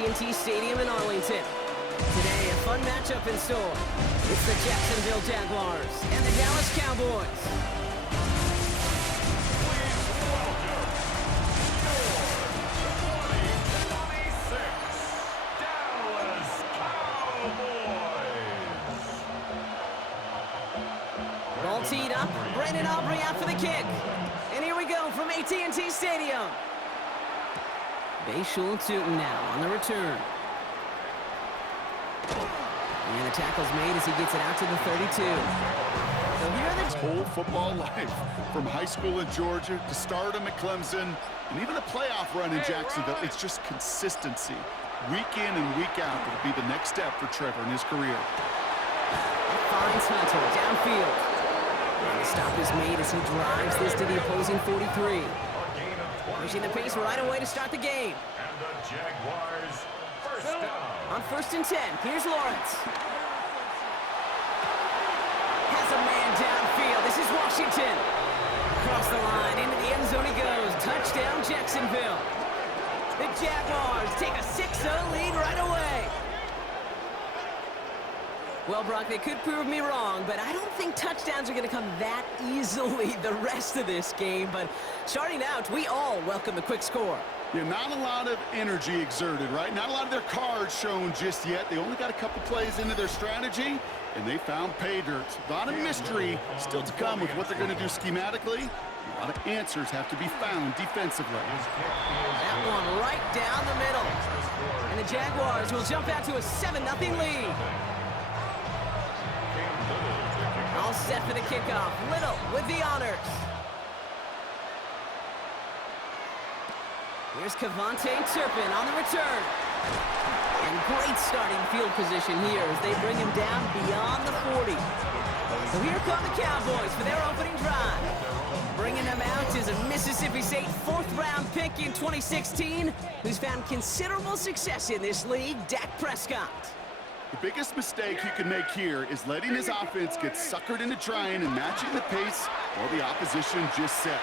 AT&T Stadium in Arlington. Today, a fun matchup in store. It's the Jacksonville Jaguars and the Dallas Cowboys. Ball teed up. Brandon Aubrey out for the kick. And here we go from AT&T Stadium. Bayshul Tootin now on the return. And the tackle's made as he gets it out to the 32. So here are his whole football life, from high school in Georgia to stardom at Clemson, and even a playoff run in Jacksonville. It's just consistency. Week in and week out will be the next step for Trevor in his career. Finds Hunter downfield. And the stop is made as he drives this to the opposing 43. Pushing the pace right away to start the game. And the Jaguars first down. On 1st and 10, here's Lawrence. Has a man downfield. This is Washington. Across the line, into the end zone he goes. Touchdown, Jacksonville. The Jaguars take a 6-0 lead right away. Well, Brock, they could prove me wrong, but I don't think touchdowns are going to come that easily the rest of this game. But starting out, we all welcome the quick score. Yeah, not a lot of energy exerted, right? Not a lot of their cards shown just yet. They only got a couple plays into their strategy, and they found pay dirt. A lot of mystery still to come with what they're going to do schematically. A lot of answers have to be found defensively. That one right down the middle. And the Jaguars will jump out to a 7-0 lead. All set for the kickoff. Little with the honors. Here's Cavante Turpin on the return. And great starting field position here as they bring him down beyond the 40. So here come the Cowboys for their opening drive. Bringing them out is a Mississippi State 4th-round pick in 2016 who's found considerable success in this league, Dak Prescott. The biggest mistake you can make here is letting his offense get suckered into trying and matching the pace while the opposition just set.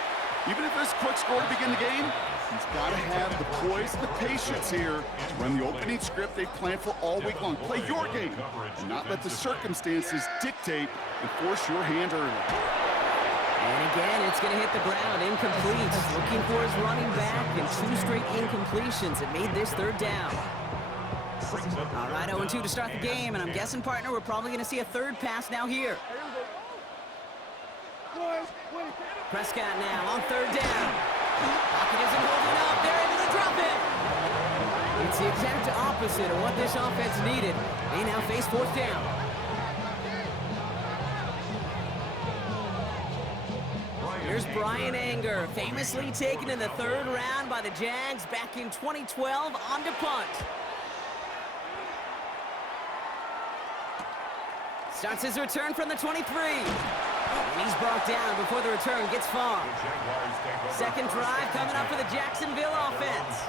Even if there's a quick score to begin the game, he's got to have the poise and the patience here to run the opening script they've planned for all week long. Play your game and not let the circumstances dictate and force your hand early. And again, it's going to hit the ground, incomplete. Looking for his running back, and 2 straight incompletions that made this 3rd down. All right, 0-2 to start the game, and I'm guessing, partner, we're probably going to see a 3rd pass now here. Prescott now on 3rd down. Pocket isn't holding up. They're able to drop it. It's the exact opposite of what this offense needed. They now face 4th down. Here's Brian Anger, famously taken in the 3rd round by the Jags back in 2012 on to punt. Starts his return from the 23. And he's brought down before the return gets far. 2nd drive coming up for the Jacksonville offense.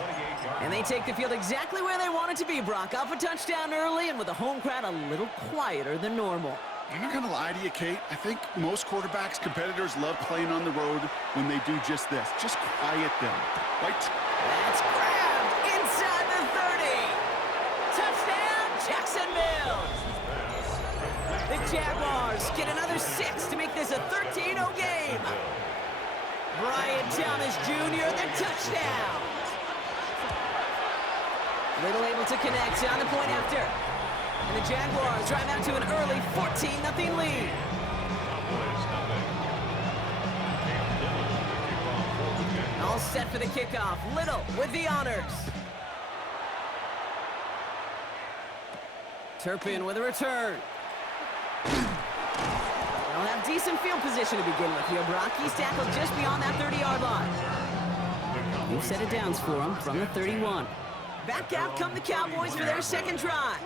And they take the field exactly where they want it to be, Brock. Off a touchdown early and with the home crowd a little quieter than normal. I'm not going to lie to you, Kate. I think most quarterbacks, competitors love playing on the road when they do just this. Just quiet them. Right? That's grabbed inside the 30. Touchdown, Jacksonville. The Jaguars get another 6 to make this a 13-0 game. Brian Thomas Jr., the touchdown. Little able to connect on the point after. And the Jaguars drive out to an early 14-0 lead. All set for the kickoff. Little with the honors. Turpin with a return. They'll have decent field position to begin with here, Brock. He's tackled just beyond that 30-yard line. New set of downs for him from the 31. Back out come the Cowboys for their 2nd drive.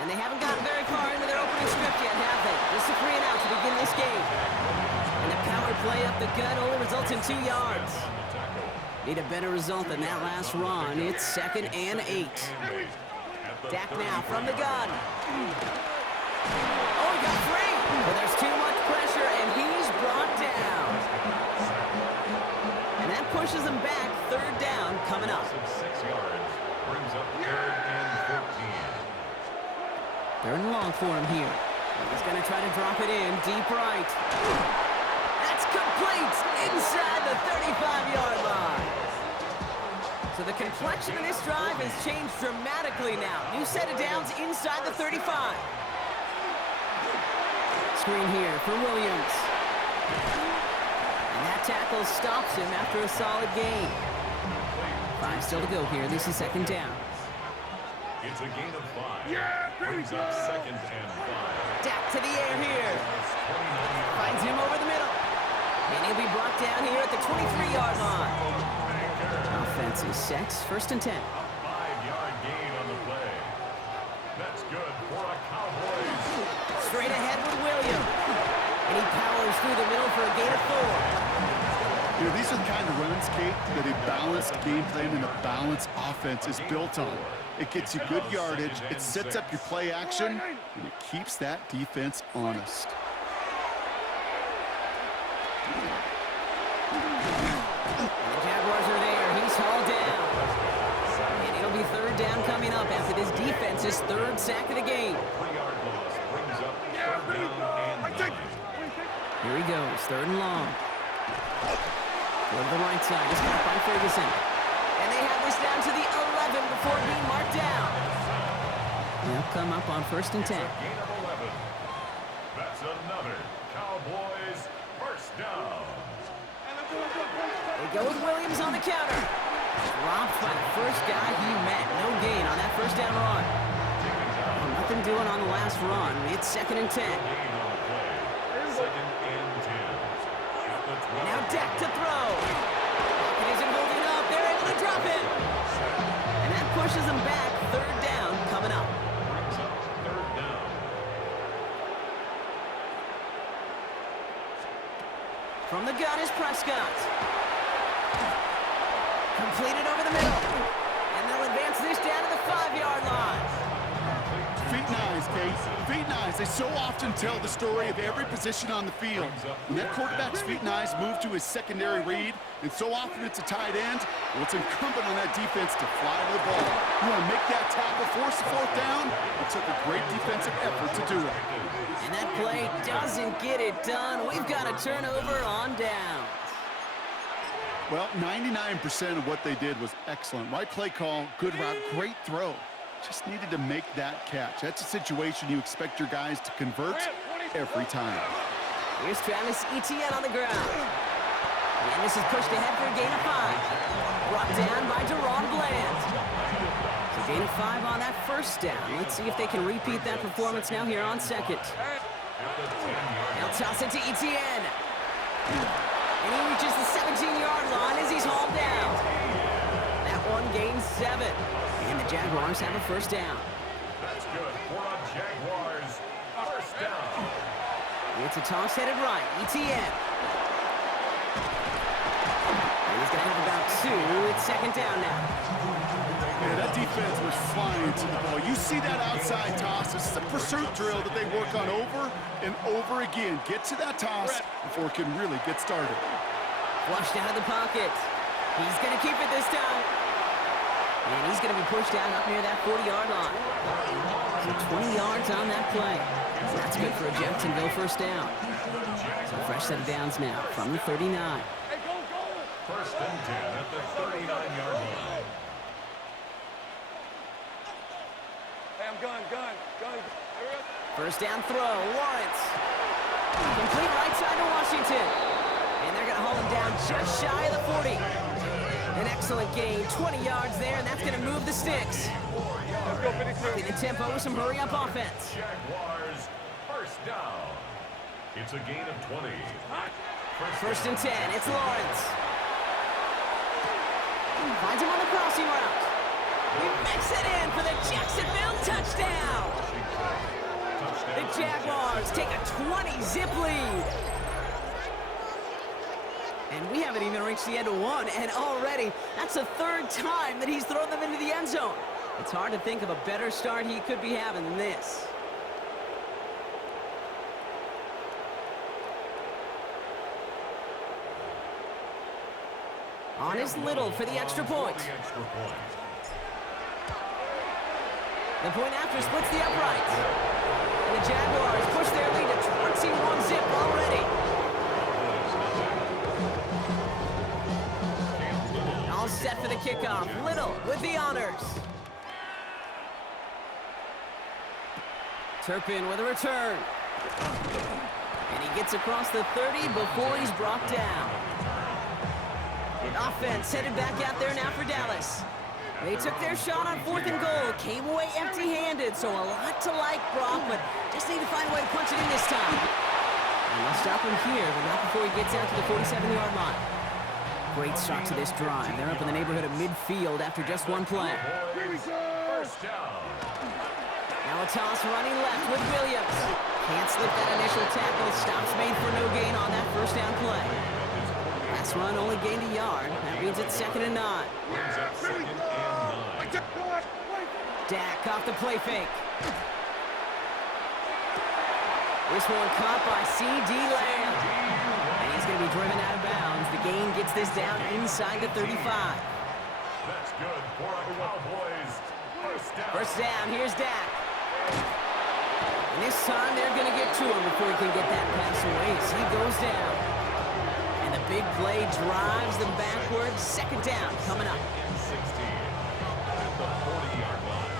And they haven't gotten very far into their opening script yet, have they? Just a 3 and out to begin this game. And the power play up the gut only results in 2 yards. Need a better result than that last run. It's 2nd and 8. Dak now from the gun. Oh, he got free. But there's too much pressure, and he's brought down. And that pushes him back. 3rd down coming up. 6 yards brings up 3rd Third and long for him here. He's going to try to drop it in deep right. That's complete inside the 35-yard line. So the complexion of this drive has changed dramatically now. New set of downs inside the 35. Screen here for Williams. And that tackle stops him after a solid gain. 5 still to go here. This is second down. It's a gain of 5. Brings up second and 5. Dak to the air here. Finds him over the middle. And he'll be brought down here at the 23-yard line. Offense is set. First and 10. A 5-yard gain on the play. That's good for a Cowboys. Straight ahead with Williams. And he powers through the middle for a gain of 4. You know, these are the kind of runs, Kate, that a balanced game plan and a balanced offense is built on. It gets you good yardage, it sets up your play action, and it keeps that defense honest. The Jaguars are there. He's hauled down. And it'll be third down coming up after this defense's third sack of the game. 3-yard loss brings up third down and 9. Here he goes, third and long. Go to the right side, he's caught by Ferguson. And they have this down to the 11 before being marked down. They'll come up on first and 10. Gain of 11. That's another Cowboys first down. They go with Williams on the counter. Dropped by the first guy he met. No gain on that first down run. Nothing doing on the last run. It's second and 10. Gain on the play. Second and 10. At the 12. Now Dak to throw. Pocket isn't holding up. They're able to drop it. And that pushes them back. Third down coming up. Brings up third down. From the gun is Prescott. Completed over the middle. And they'll advance this down to the 5-yard line. Feet nice, Kate. Feet nice. They so often tell the story of every position on the field. When that quarterback's feet nice move to his secondary read, and so often it's a tight end, well, it's incumbent on that defense to fly to the ball. You want to make that tackle, force the fourth down? It took a great defensive effort to do it. And that play doesn't get it done. We've got a turnover on down. Well, 99% of what they did was excellent. Right play call, good route, great throw. Just needed to make that catch. That's a situation you expect your guys to convert every time. Here's Travis Etienne on the ground. And this is pushed ahead for a gain of 5. Brought down by Deron Bland. So gain of 5 on that first down. Let's see if they can repeat that performance now here on second. They'll toss it to Etienne. And he reaches the 17-yard line as he's hauled down. That one gains 7. And the Jaguars have a first down. That's good for a Jaguars first down. It's a toss headed right. Etienne. And he's going to have about 2. It's second down now. Yeah, that defense was flying to the ball. You see that outside toss. This is a pursuit drill that they work on over and over again. Get to that toss before it can really get started. Flushed out of the pocket. He's going to keep it this time. And he's going to be pushed down up near that 40-yard line. So 20 yards on that play. That's good for a Jacksonville first down. So fresh set of downs now from the 39. First and 10 at the 39-yard line. Hey, I'm gun. First down throw, Lawrence. Complete right side to Washington. And they're going to haul him down just shy of the 40. An excellent gain, 20 yards there, and that's going to move the sticks. Let's go, 52. In the tempo with some hurry-up offense. Jaguars first down. It's a gain of 20. First and 10, it's Lawrence. Finds him on the crossing route. He makes it in for the Jacksonville touchdown. The Jaguars take a 20-zip lead. And we haven't even reached the end of one, and already that's the third time that he's thrown them into the end zone. It's hard to think of a better start he could be having than this. On his Little for the extra point. The point after splits the uprights. And the Jaguars push their lead to 21 zip already. All set for the kickoff. Little with the honors. Turpin with a return. And he gets across the 30 before he's brought down. Offense headed back out there now for Dallas. They took their shot on 4th and goal, came away empty-handed, so a lot to like, Brock, but just need to find a way to punch it in this time. And they'll stop him here, but not before he gets out to the 47-yard line. Great start to this drive. They're up in the neighborhood of midfield after just one play. First down. Now a toss running left with Williams. Can't slip that initial tackle. Stops made for no gain on that first down play. Last run only gained a yard. That means it's 2nd and 9. Dak off the play fake. This one caught by C.D. Lamb. And he's going to be driven out of bounds. The gain gets this down inside the 35. That's good for the Cowboys. First down, here's Dak. And this time they're going to get to him before he can get that pass away as he goes down. And the big play drives them backwards. 2nd down coming up. 16 at the 40-yard line.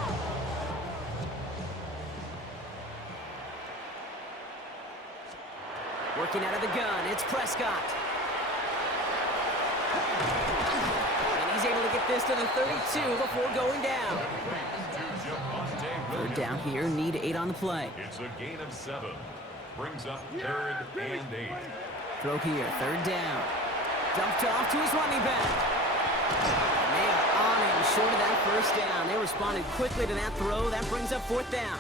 Working out of the gun, it's Prescott. And he's able to get this to the 32 before going down. 3rd down here, need 8 on the play. It's a gain of 7. Brings up 3rd and 8. Throw here, 3rd down. Dumped off to his running back. And they are on him short of that first down. They responded quickly to that throw. That brings up 4th down.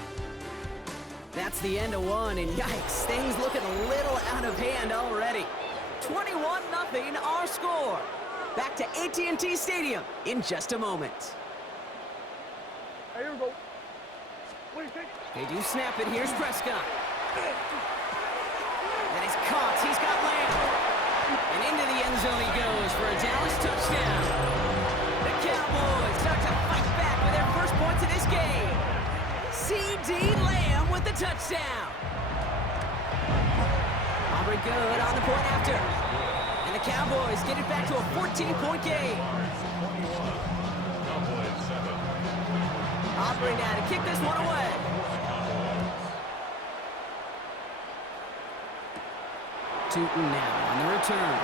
That's the end of one, and yikes, things looking a little out of hand already. 21-0 our score. Back to AT&T Stadium in just a moment. Hey, here we go. What do you think? They do snap it. Here's Prescott. And he's caught. He's got Lamb. And into the end zone he goes for a Dallas touchdown. The Cowboys start to fight back with their first points of this game. C.D. Lamb with the touchdown. Aubrey good on the point after. And the Cowboys get it back to a 14-point game. Aubrey now to kick this one away. Tootin now on the return.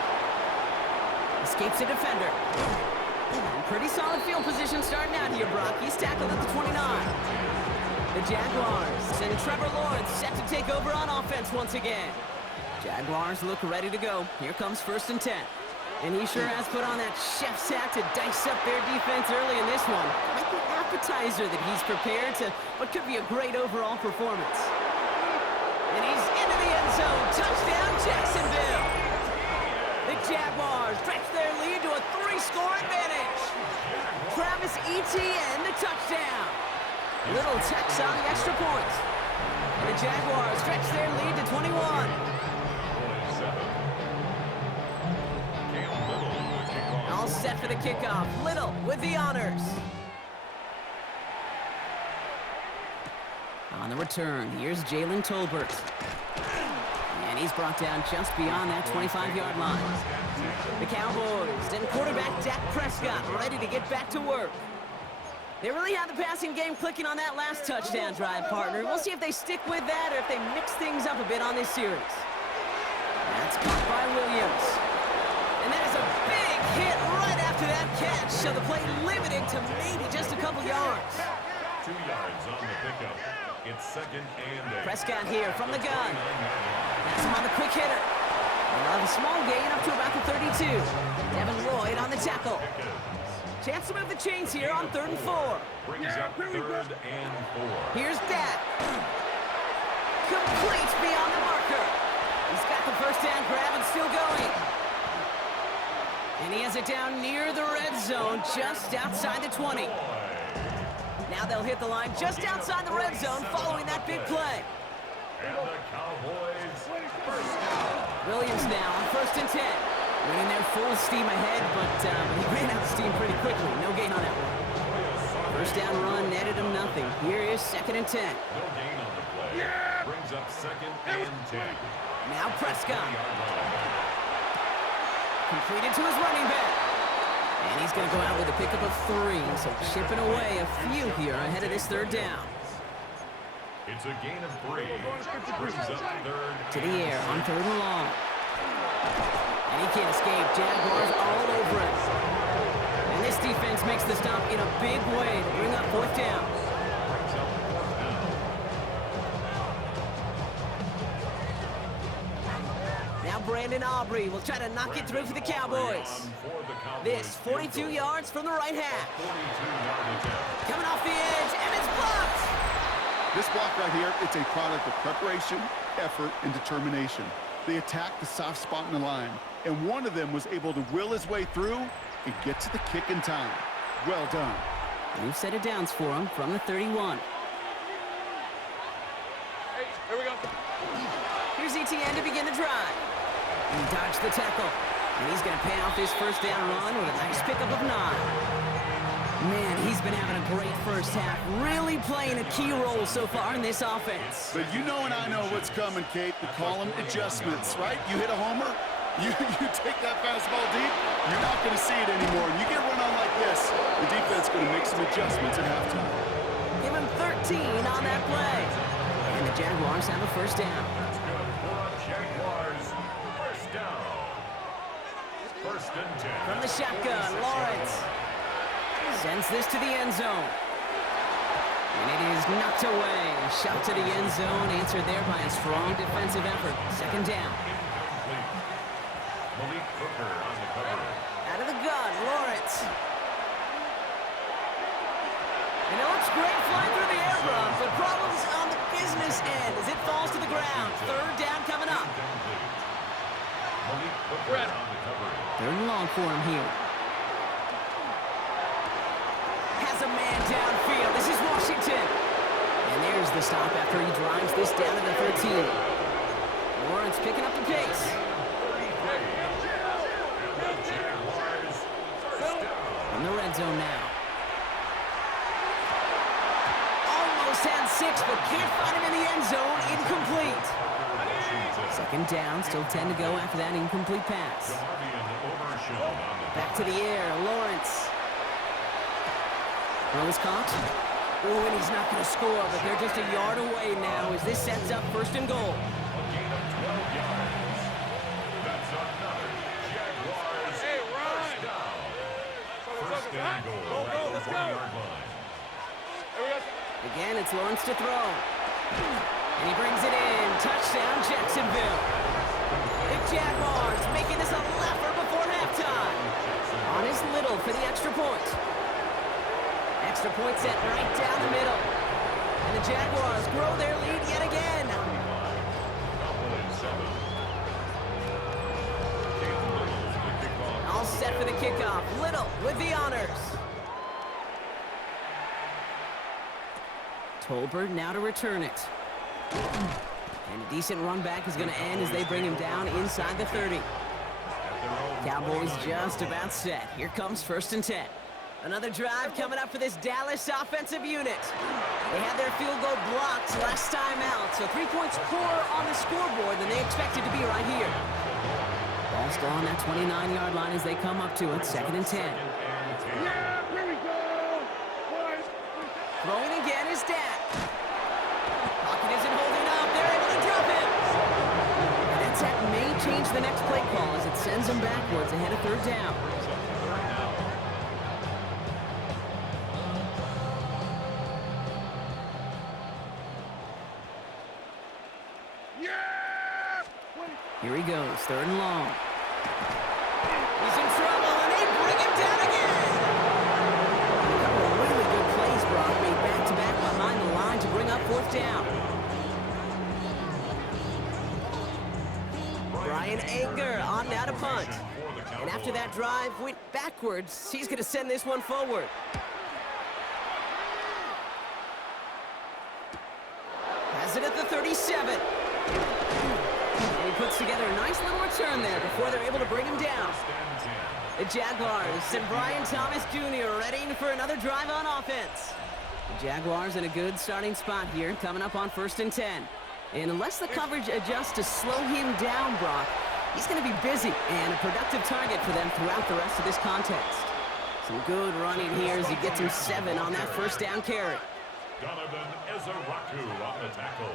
Escapes a defender. And pretty solid field position starting out here, Brock. He's tackled at the 29. The Jaguars and Trevor Lawrence set to take over on offense once again. Jaguars look ready to go. Here comes 1st and 10. And he sure has put on that chef's hat to dice up their defense early in this one. Like the appetizer that he's prepared to what could be a great overall performance. And he's into the end zone. Touchdown, Jacksonville. The Jaguars stretch their lead to a 3-score advantage. Travis Etienne, the touchdown. Little tacks on the extra point. And the Jaguars stretch their lead to 21. All set for the kickoff. Little with the honors. On the return, here's Jalen Tolbert. And he's brought down just beyond that 25-yard line. The Cowboys and quarterback Dak Prescott ready to get back to work. They really had the passing game clicking on that last touchdown drive, partner. We'll see if they stick with that or if they mix things up a bit on this series. That's caught by Williams. And that is a big hit right after that catch, so the play limited to maybe just a couple yards. 2 yards on the pickup. It's 2nd and 8. Prescott here from the gun. That's him on the quick hitter. And a small gain up to about the 32. Devin Lloyd on the tackle. Chance to move the chains here on 3rd and 4. Brings up 3rd and 4. Here's Dak. Complete beyond the marker. He's got the first down grab and still going. And he has it down near the red zone, just outside the 20. Now they'll hit the line just outside the red zone following that big play. And the Cowboys first down. Williams now on 1st and 10. Running their full steam ahead, but he ran out of steam pretty quickly. No gain on that one. First down run netted him nothing. Here is 2nd and 10. No gain on the play. Brings up 2nd and 10. Now Prescott. Completed to his running back. And he's going to go out with a pickup of 3, so chipping away a few here ahead of this 3rd down. It's a gain of 3. Brings up 3rd. To the air on 3rd and long. And he can't escape. Jaguars all over it. And this defense makes the stop in a big way to bring up 4th down. Now Brandon Aubrey will try to knock it through for the Cowboys. This 42 yards from the right half. Coming off the edge, and it's blocked. This block right here, it's a product of preparation, effort, and determination. They attacked the soft spot in the line, and one of them was able to will his way through and get to the kick in time. Well done. New set of downs for him from the 31. Hey, here we go. Here's ETN to begin the drive. He dodged the tackle, and he's going to pay off his first down run with a nice pickup of 9. Man, he's been having a great first half, really playing a key role so far in this offense. But you know and I know what's coming, Kate. We call them adjustments, right? You hit a homer, you take that fastball deep, you're not going to see it anymore. And you get run on like this, the defense is going to make some adjustments at halftime. Give him 13 on that play. And the Jaguars have a first down. That's good for Jaguars. First down. 1st and 10. From the shotgun, Lawrence sends this to the end zone. And it is knocked away. Shot to the end zone, answered there by a strong defensive effort. 2nd down. Incomplete. Malik Hooker on the cover. Out of the gun, Lawrence. And it looks great flying through the air, Bron, but problems on the business end as it falls to the ground. 3rd down coming up. Malik Hooker on the cover. 3rd and long for him here. Has a man downfield. This is Washington. And there's the stop after he drives this down to the 13. Lawrence picking up the pace. In the red zone now. Almost had 6, but can't find him in the end zone. Incomplete. 2nd down, still 10 to go after that incomplete pass. Back to the air, Lawrence. Throw is caught. Oh, and he's not going to score, but they're just a yard away now as this sets up 1st and goal. That's another Jaguars. Hey, Ron. First down. First Go, and goal. go, At the let's go. 1-yard line. Here we go. Again, it's Lawrence to throw. And he brings it in. Touchdown, Jacksonville. The Jaguars making this a laugher before halftime. On his Little for the extra point. Extra point set right down the middle. And the Jaguars grow their lead yet again. All set for the kickoff. Little with the honors. Tolbert now to return it. And a decent run back is going to end as they bring him down inside the 30. Cowboys just about set. Here comes 1st and 10. Another drive coming up for this Dallas offensive unit. They had their field goal blocked last time out, so 3 points poorer on the scoreboard than they expected to be right here. Ball still on that 29-yard line as they come up to it, 2nd and 10. Yeah, here we go. Boys. Throwing again is Dak. Pocket isn't holding up. They're able to drop him. And that sack may change the next play call as it sends them backwards ahead of 3rd down. Here he goes, 3rd and long. He's in trouble, and they bring him down again. A couple of really good plays, Brock, made back-to-back behind the line to bring up 4th down. Brian Anger on now to punt. And after that drive went backwards, he's going to send this one forward. Has it at the 37. And he puts together a nice little return there before they're able to bring him down. The Jaguars send Brian Thomas Jr. ready for another drive on offense. The Jaguars in a good starting spot here, coming up on 1st and 10. And unless the coverage adjusts to slow him down, Brock, he's going to be busy and a productive target for them throughout the rest of this contest. Some good running here as he gets him 7 on that first down carry. Donovan Ezaraku on the tackle.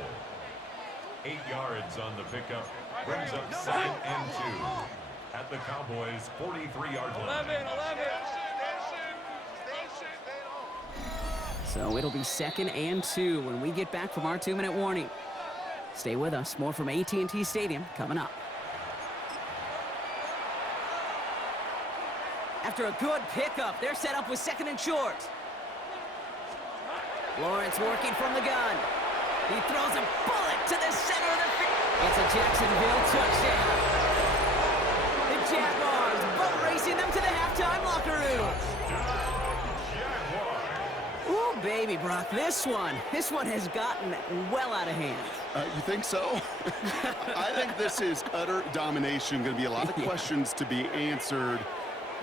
8 yards on the pickup. Brings up 2nd and 2 at the Cowboys' 43-yard line. 11. So it'll be 2nd and 2 when we get back from our 2-minute warning. Stay with us. More from AT&T Stadium coming up. After a good pickup, they're set up with 2nd and short. Lawrence working from the gun. He throws a bullet to the center of the field. It's a Jacksonville touchdown. The Jaguars boat racing them to the halftime locker room. Ooh, baby, Brock, this one has gotten well out of hand. You think so? I think this is utter domination. Going to be a lot of questions to be answered.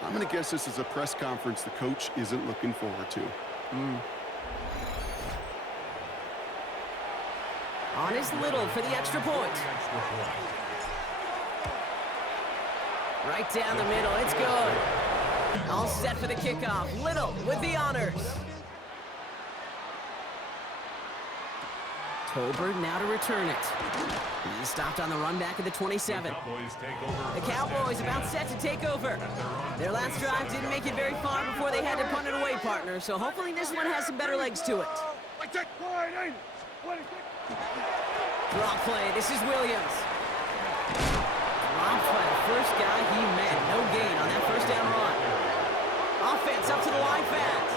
I'm going to guess this is a press conference the coach isn't looking forward to. On is Little for the extra point. Right down the middle, it's good. All set for the kickoff. Little with the honors. Tolbert now to return it. He's stopped on the run back at the 27. The Cowboys about set to take over. Their last drive didn't make it very far before they had to punt it away, partner, so hopefully this one has some better legs to it. Draw play, this is Williams. Dropped by the first guy he met. No gain on that first down run. Offense up to the line fast.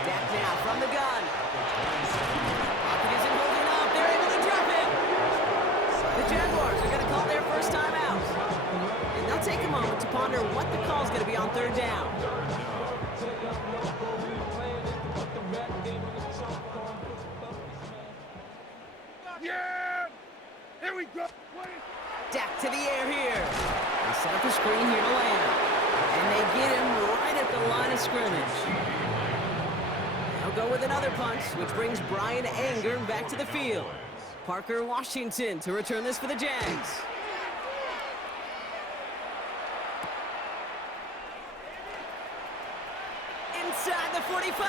Dak now from the gun. Pocket isn't holding up. They're able to drop it. The Jaguars are going to call their first time out. And they'll take a moment to ponder what the call is going to be on 3rd down. Yeah! Here we go! Dak to the air here. They set up a screen here to land. And they get him right at the line of scrimmage. They'll go with another punch, which brings Brian Anger back to the field. Parker Washington to return this for the Jags. Inside the 45.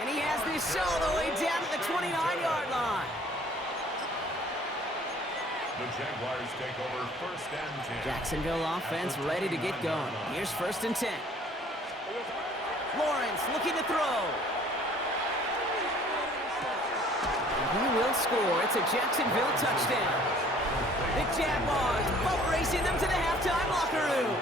And he has this all the way down to the 29-yard line. The Jaguars take over 1st and 10. Jacksonville offense ready to get going. Here's 1st and 10. Lawrence looking to throw. And he will score. It's a Jacksonville touchdown. The Jaguars boat racing them to the halftime locker room.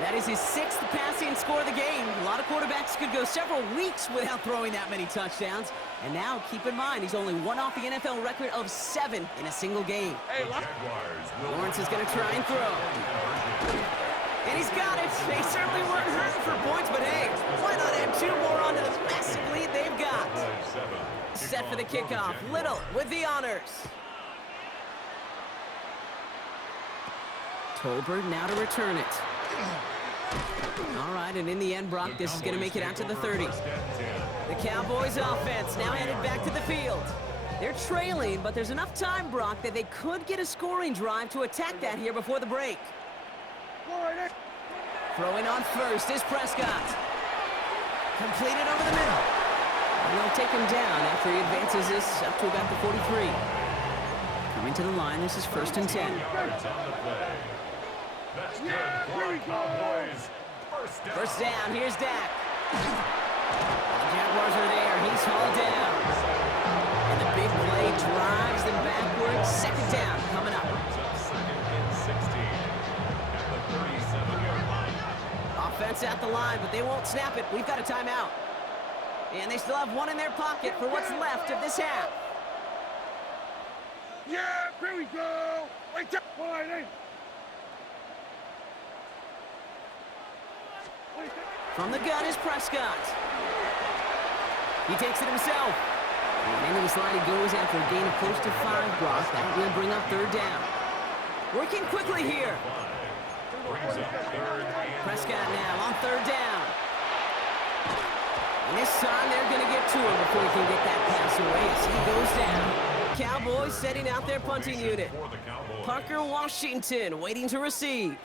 That is his 6th passing score of the game. A lot of quarterbacks could go several weeks without throwing that many touchdowns. And now, keep in mind, he's only one off the NFL record of 7 in a single game. Lawrence is going to try and throw. And he's got it. They certainly weren't hurting for points, but hey, why not add 2 more onto the massive lead they've got? Set for the kickoff. Little with the honors. Tolbert now to return it. All right, and in the end, Brock, this is going to make it out to the 30. The Cowboys offense now headed back to the field. They're trailing, but there's enough time, Brock, that they could get a scoring drive to attack that here before the break. Throwing on first is Prescott. Completed over the middle. And they'll take him down after he advances this up to about the 43. Coming to the line, this is 1st and 10. That's good for the Cowboys. First down, here's Dak. The Jaguars are there, he's hauled down. And the big play drives them backwards. 2nd down coming up. 2nd and 16 at the 37-yard line. Offense at the line, but they won't snap it. We've got a timeout. And they still have 1 in their pocket for what's left of this half. Yeah, here we go! Wait up, boy! From the gun is Prescott. He takes it himself. And into the slide he goes after a gain of close to 5 blocks. That will bring up 3rd down. Working quickly here. Prescott now on 3rd down. And this time they're going to get to him before he can get that pass away. So he goes down. Cowboys setting out their punting unit. Parker Washington waiting to receive.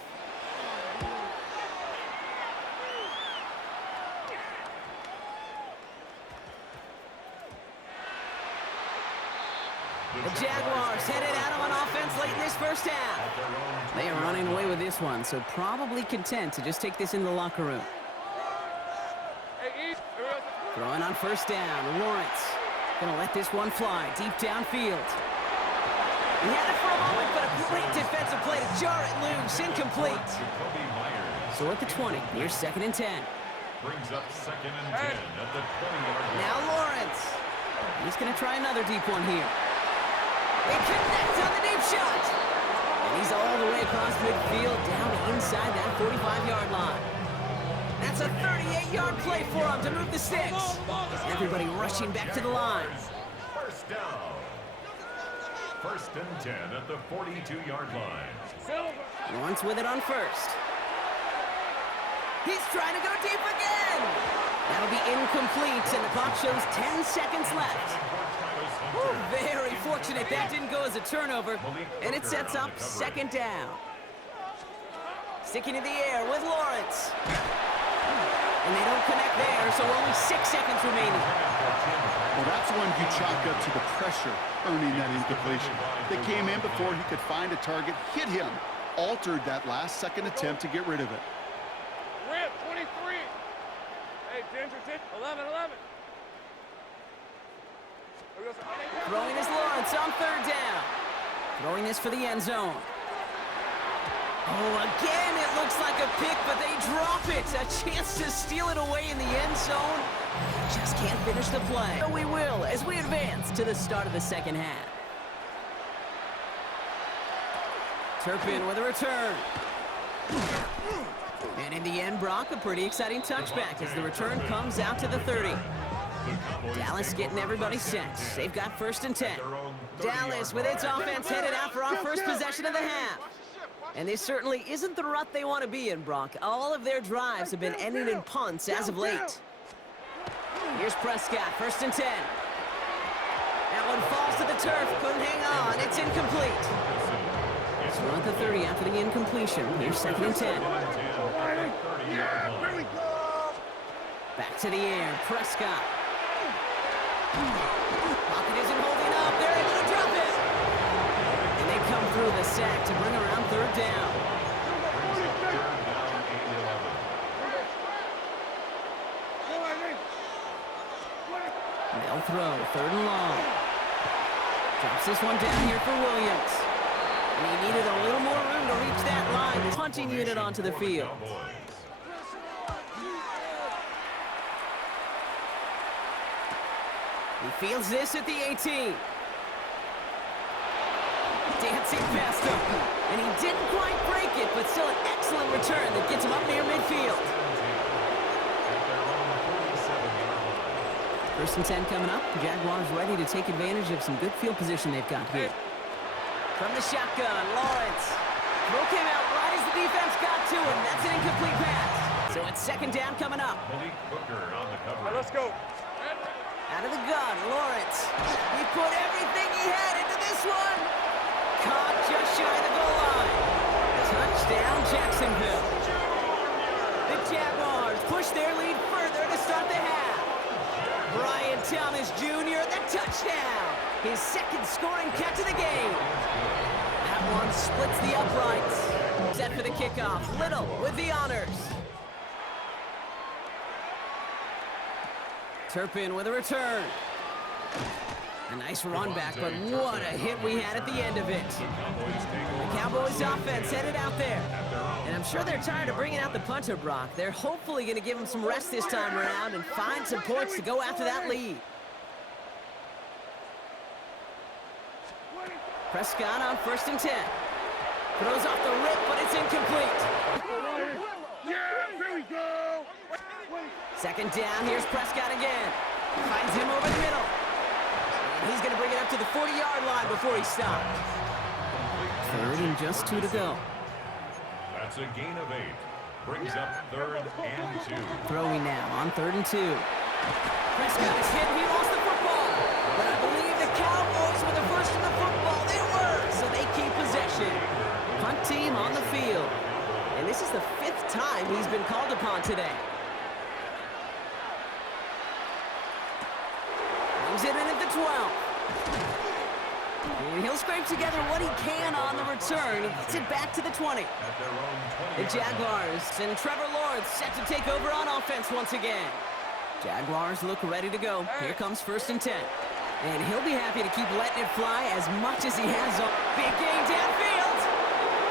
The Jaguars headed out on offense late in this first half. They are running away with this one, so probably content to just take this in the locker room. Throwing on 1st down, Lawrence. Gonna let this one fly deep downfield. He had it for a moment, but a great defensive play to jar it loose, incomplete. So at the 20, here's 2nd and 10. Brings up 2nd and 10 at the 20-yard line. Now Lawrence. He's gonna try another deep one here. They connect on the deep shot. And he's all the way across midfield, down inside that 45-yard line. That's a 38-yard play for him to move the sticks. Everybody rushing back to the line. 1st down. 1st and 10 at the 42-yard line. Lawrence with it on 1st. He's trying to go deep again. That'll be incomplete, and the clock shows 10 seconds left. Ooh, very fortunate that didn't go as a turnover, and it sets up 2nd down. Sticking in the air with Lawrence. And they don't connect there, so only 6 seconds remaining. Well, that's one you chalk up to the pressure earning that incompletion. They came in before he could find a target, hit him, altered that last second attempt to get rid of it. Rip, 23. Hey, Ginger, 11. Throwing is Lawrence on 3rd down. Throwing this for the end zone. Oh, again, it looks like a pick, but they drop it. A chance to steal it away in the end zone. Just can't finish the play. So we will as we advance to the start of the 2nd half. Turpin with a return. And in the end, Brock, a pretty exciting touchback as the return comes out to the 30. Dallas getting everybody set. They've got 1st and 10. Dallas with its offense headed out for our first possession of the half. And this certainly isn't the rut they want to be in, Brock. All of their drives have been ending in punts as of late. Here's Prescott, 1st and 10. That one falls to the turf, couldn't hang on. It's incomplete. So at the 30 after the incompletion. Here's 2nd and 10. Back to the air, Prescott. Pocket isn't holding up. They're able to drop it. And they come through the sack to bring around 3rd down. They'll throw, 3rd and long. Drops this one down here for Williams. And he needed a little more room to reach that line. The punting unit onto the field. He fields this at the 18. Dancing past him. And he didn't quite break it, but still an excellent return that gets him up near midfield. 1st and 10 coming up. Jaguars ready to take advantage of some good field position they've got here. From the shotgun, Lawrence. Throw came out right as the defense got to him. That's an incomplete pass. So it's 2nd down coming up. Let's go. Out of the gun, Lawrence. He put everything he had into this one. Caught just shy of the goal line. Touchdown, Jacksonville. The Jaguars push their lead further to start the half. Brian Thomas Jr., the touchdown. His 2nd scoring catch of the game. That one splits the uprights. Set for the kickoff. Little with the honors. Turpin with a return. A nice run back, but what a hit we had at the end of it. The Cowboys offense headed out there. And I'm sure they're tired of bringing out the punter, Brock. They're hopefully going to give him some rest this time around and find some points to go after that lead. Prescott on 1st and 10. Throws off the rip, but it's incomplete. Yeah, here we go. 2nd down, here's Prescott again. Finds him over the middle. And he's going to bring it up to the 40-yard line before he stops. Third and just 2 to go. That's a gain of 8. Brings up 3rd and 2. Throwing now on 3rd and 2. Prescott is hit. He lost the football. But I believe the Cowboys were the first in the football. They were. So they keep possession. Punt team on the field. And this is the 5th time he's been called upon today. Brings it in at the 12. And he'll scrape together what he can on the return. He gets it back to the 20. The Jaguars and Trevor Lawrence set to take over on offense once again. Jaguars look ready to go. Here comes 1st and 10. And he'll be happy to keep letting it fly as much as he has on. Big gain downfield.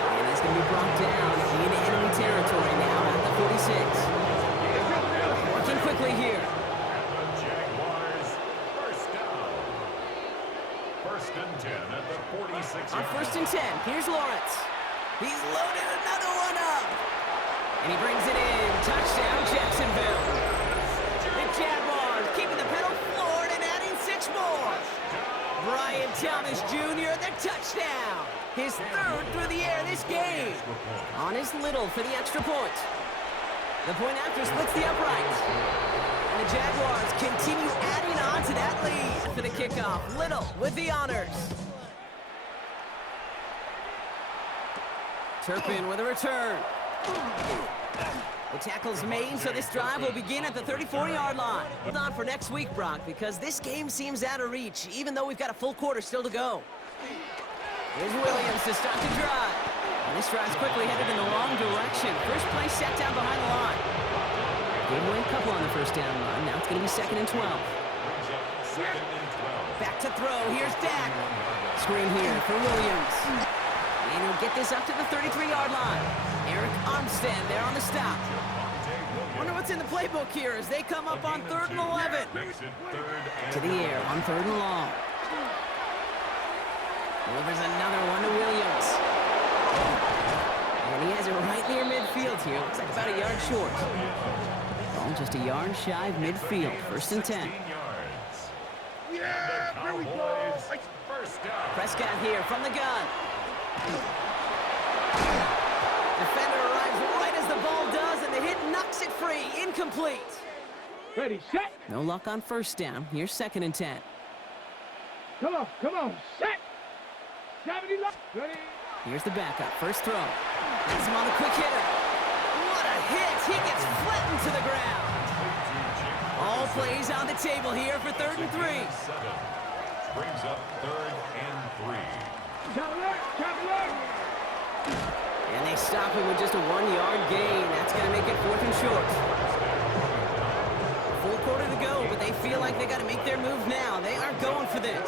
And he's going to be brought down into enemy territory now at the 46. Working quickly here. The Jaguars, first down. 1st and 10 at the 46. On 1st and 10, here's Lawrence. He's loaded another one up. And he brings it in. Touchdown, Jacksonville. The Jaguars keeping the pedal floored and adding 6 more. Brian Thomas Jr., the touchdown. His 3rd through the air this game. On his Little for the extra point. The point after splits the uprights. And the Jaguars continue adding on to that lead for the kickoff. Little with the honors. Turpin with a return. The tackle's made, so this drive will begin at the 34-yard line. Hold on for next week, Brock, because this game seems out of reach, even though we've got a full quarter still to go. Here's Williams to start the drive. And this drive's quickly headed in the wrong direction. First play set down behind the line. Gave away a couple on the 1st down run. Now it's going to be 2nd and 12. Back to throw. Here's Dak. Screen here for Williams. And he'll get this up to the 33-yard line. Eric Armstead there on the stop. Wonder what's in the playbook here as they come up on 3rd and 11. To the air on 3rd and long. Delivers another one to Williams. And he has it right near midfield here. Looks like about a yard short. Ball just a yard shy of midfield. 1st and 10. Yeah, here we go. Prescott here from the gun. Defender arrives right as the ball does, and the hit knocks it free. Incomplete. Ready, set. No luck on 1st down. Here's 2nd and 10. Come on, set. Gravity lock. Ready. Here's the backup. First throw. Has him on the quick hitter. What a hit. He gets flattened to the ground. All plays on the table here for 3rd and 3. Brings up 3rd and 3. Traveler. And they stop him with just a 1-yard gain. That's going to make it 4th and short. Full quarter to go, but they feel like they got to make their move now. They are going for this.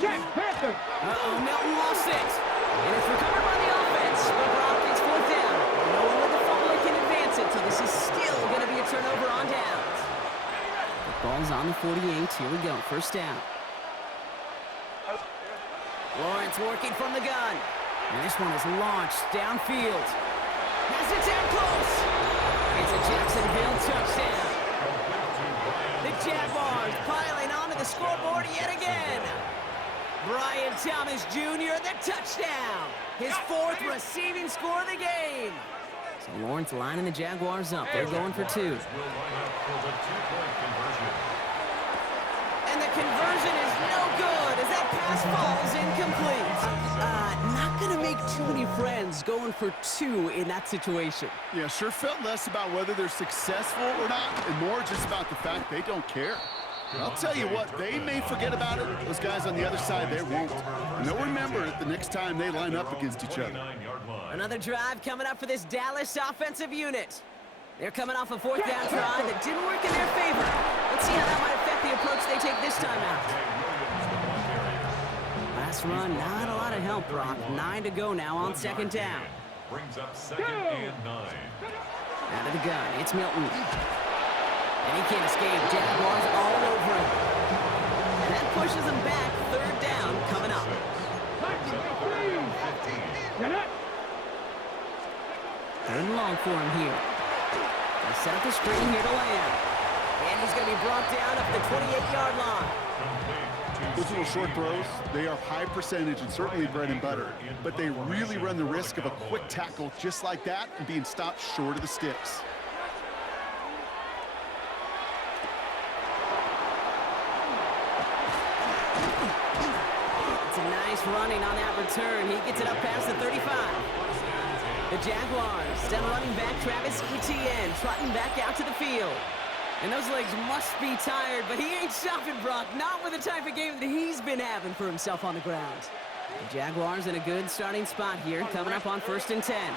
Jack Panther. Milton lost it. And it's recovered by the offense. But Brock gets 4th down. No one with the fumble can advance it, so this is still going to be a turnover on downs. The ball's on the 48. Here we go. 1st down. Lawrence working from the gun. And this one is launched downfield. Has it down close. It's a Jacksonville touchdown. The Jaguars piling onto the scoreboard yet again. Brian Thomas Jr., the touchdown. His 4th receiving score of the game. So Lawrence lining the Jaguars up. They're going for 2. And the conversion is no good as that pass falls incomplete. Not going to make too many friends going for 2 in that situation. Yeah, sure felt less about whether they're successful or not, and more just about the fact they don't care. I'll tell you what, they may forget about it. Those guys on the other side, they won't. And they'll remember it the next time they line up against each other. Another drive coming up for this Dallas offensive unit. They're coming off a 4th down try that didn't work in their favor. Let's see how that might affect the approach they take this time out. Last run, not a lot of help, Brock. 9 to go now on 2nd down. Brings up 2nd and 9. Out of the gun, it's Milton. And he can't escape. Jaguars all over him. And that pushes him back. 3rd down coming up. 3rd and long for him here. They set up the screen here to land. And he's going to be brought down up the 28-yard line. Those little short throws, they are high percentage and certainly bread and butter, but they really run the risk of a quick tackle just like that and being stopped short of the sticks. It's a nice running on that return. He gets it up past the 35. The Jaguars send running back Travis Etienne trotting back out to the field. And those legs must be tired, but he ain't stopping, Brock. Not with the type of game that he's been having for himself on the ground. The Jaguars in a good starting spot here, coming up on 1st and 10.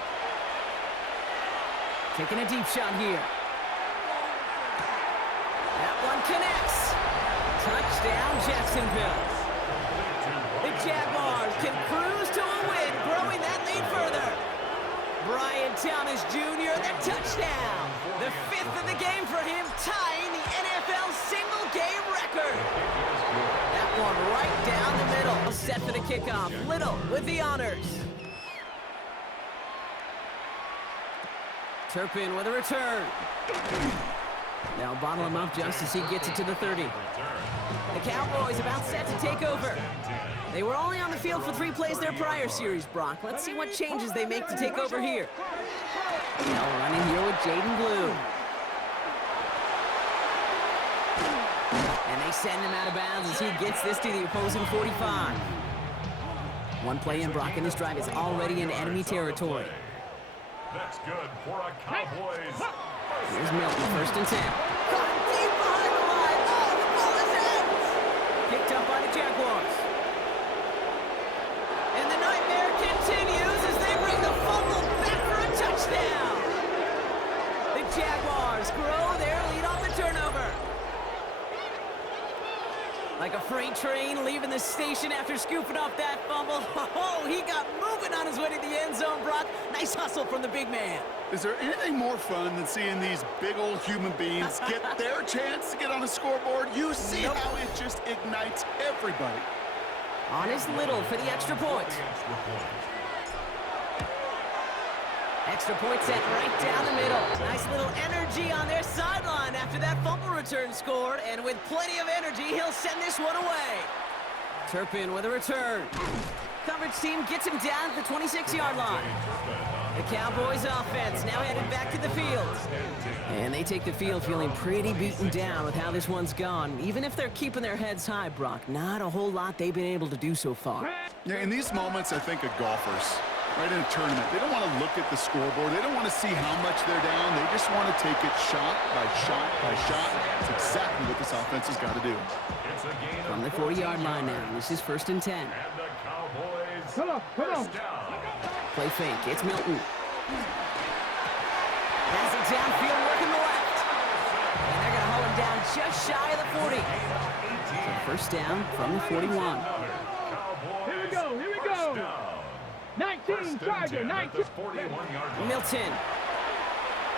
Taking a deep shot here. That one connects. Touchdown, Jacksonville. The Jaguars can cruise to a win, growing that lead further. Brian Thomas Jr., the touchdown. The 5th of the game for him, tying the NFL single-game record. That one right down the middle. Set for the kickoff. Little with the honors. Turpin with a return. Now bottle him up just as he gets it to the 30. The Cowboys about set to take over. They were only on the field for 3 plays their prior series, Brock. Let's see what changes they make to take over here. Now running here with Jaden Blue. And they send him out of bounds as he gets this to the opposing 45. One play in, Brock, and this drive is already in enemy territory. That's good for a Cowboys. Here's Milton, 1st and 10. Caught deep behind the line. Oh, the ball is out. Picked up by the Jaguars. And the nightmare continues as they bring the fumble back for a touchdown. The Jaguars grow their lead on the turnover. Like a freight train leaving the station after scooping up that fumble. Oh, he got moving on his way to the end zone, Brock. Nice hustle from the big man. Is there anything more fun than seeing these big old human beings get their chance to get on a scoreboard? You see how it just ignites everybody. Honest Little for the extra point. Extra point set right down the middle. Nice little energy on their sideline after that fumble return scored. And with plenty of energy, he'll send this one away. Turpin with a return. Coverage team gets him down at the 26-yard line. The Cowboys offense now headed back to the field. And they take the field feeling pretty beaten down with how this one's gone. Even if they're keeping their heads high, Brock, not a whole lot they've been able to do so far. Yeah, in these moments, I think of golfers, right in a tournament. They don't want to look at the scoreboard. They don't want to see how much they're down. They just want to take it shot by shot by shot. That's exactly what this offense has got to do. From the 40-yard line now, this is 1st and 10. And the Cowboys. Come on. Play fake, it's Milton. Pass it downfield, working the left. And they're going to haul him down just shy of the 40. So 1st down from the 41. Here we go. 19, Charger, 19. Milton.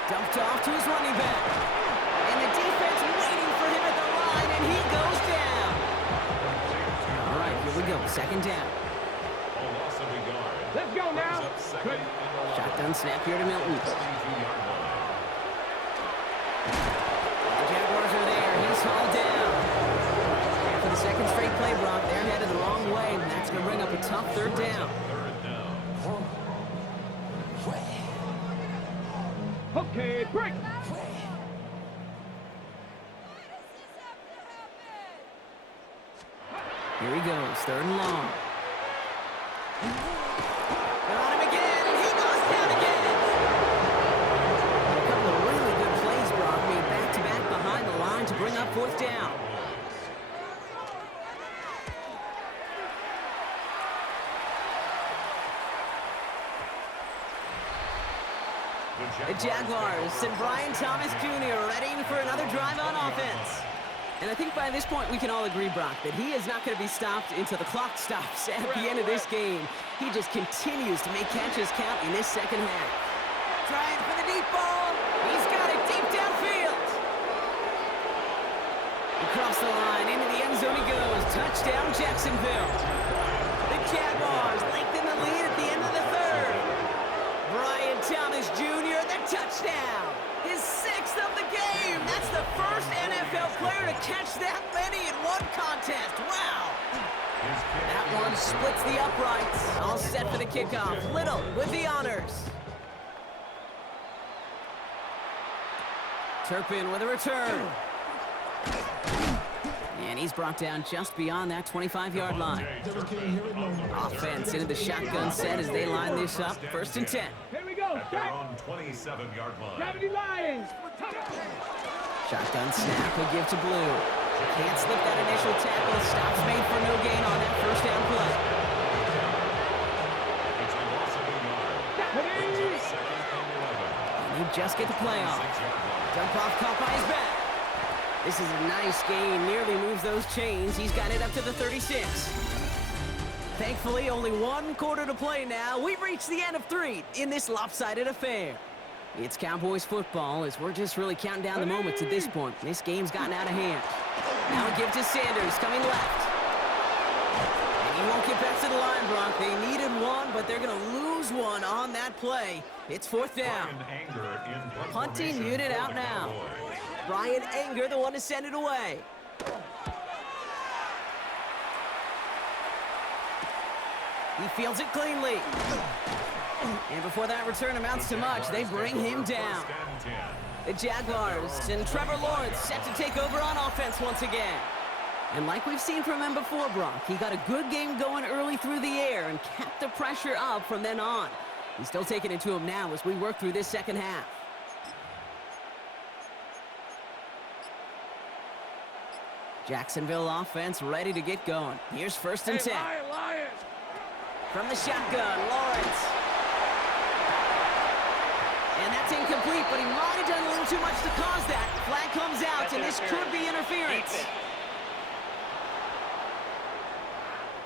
Dumped off to his running back. And the defense waiting for him at the line, and he goes down. All right, here we go, 2nd down. Let's go now. Shotgun snap here to Milton. The Jaguars are there. He's hauled down. And for the 2nd straight play, Brock, they're headed the wrong way, and that's going to bring up a tough 3rd down. Okay, break. Here he goes, 3rd and long. They're on him again, and he goes down again. A couple of really good plays, Brock, made back-to-back behind the line to bring up 4th down. The Jaguars send Brian Thomas Jr. ready for another drive on offense. And I think by this point we can all agree, Brock, that he is not going to be stopped until the clock stops at the end of this game. He just continues to make catches count in this 2nd half. Trying for the deep ball. He's got it deep downfield. Across the line, into the end zone he goes. Touchdown, Jacksonville. The Jaguars lengthen the lead at the end of the 3rd. Brian Thomas Jr., the touchdown. His 6th first NFL player to catch that many in one contest. Wow. That one splits the uprights. All set for the kickoff. Little with the honors. Turpin with a return. And he's brought down just beyond that 25-yard line. Offense into the shotgun set as they line this up. 1st and 10. Here we go. At their own 27-yard line. Gravity Lions. Shotgun snap, a give to Blue. Can't slip that initial tackle. Stops made for no gain on that 1st down play. It's a loss of a yard. It's 2nd and 11. And he just get the play off. 6-yard line. Dump off caught by his back. This is a nice gain. Nearly moves those chains. He's got it up to the 36. Thankfully, only 1 quarter to play now. We've reached the end of 3 in this lopsided affair. It's Cowboys football as we're just really counting down the moments at this point. This game's gotten out of hand. Now a give to Sanders, coming left. And he won't get back to the line, Brock. They needed 1, but they're going to lose 1 on that play. It's 4th down. Punting unit out now. Brian Anger, the one to send it away. He fields it cleanly. And before that return amounts to much, they bring him down. The Jaguars and Trevor Lawrence set to take over on offense once again. And like we've seen from him before, Brock, he got a good game going early through the air and kept the pressure up from then on. He's still taking it to him now as we work through this second half. Jacksonville offense ready to get going. Here's 1st and 10. Lions. From the shotgun, Lawrence. And that's incomplete, but he might have done a little too much to cause that. Flag comes out, and this could be interference.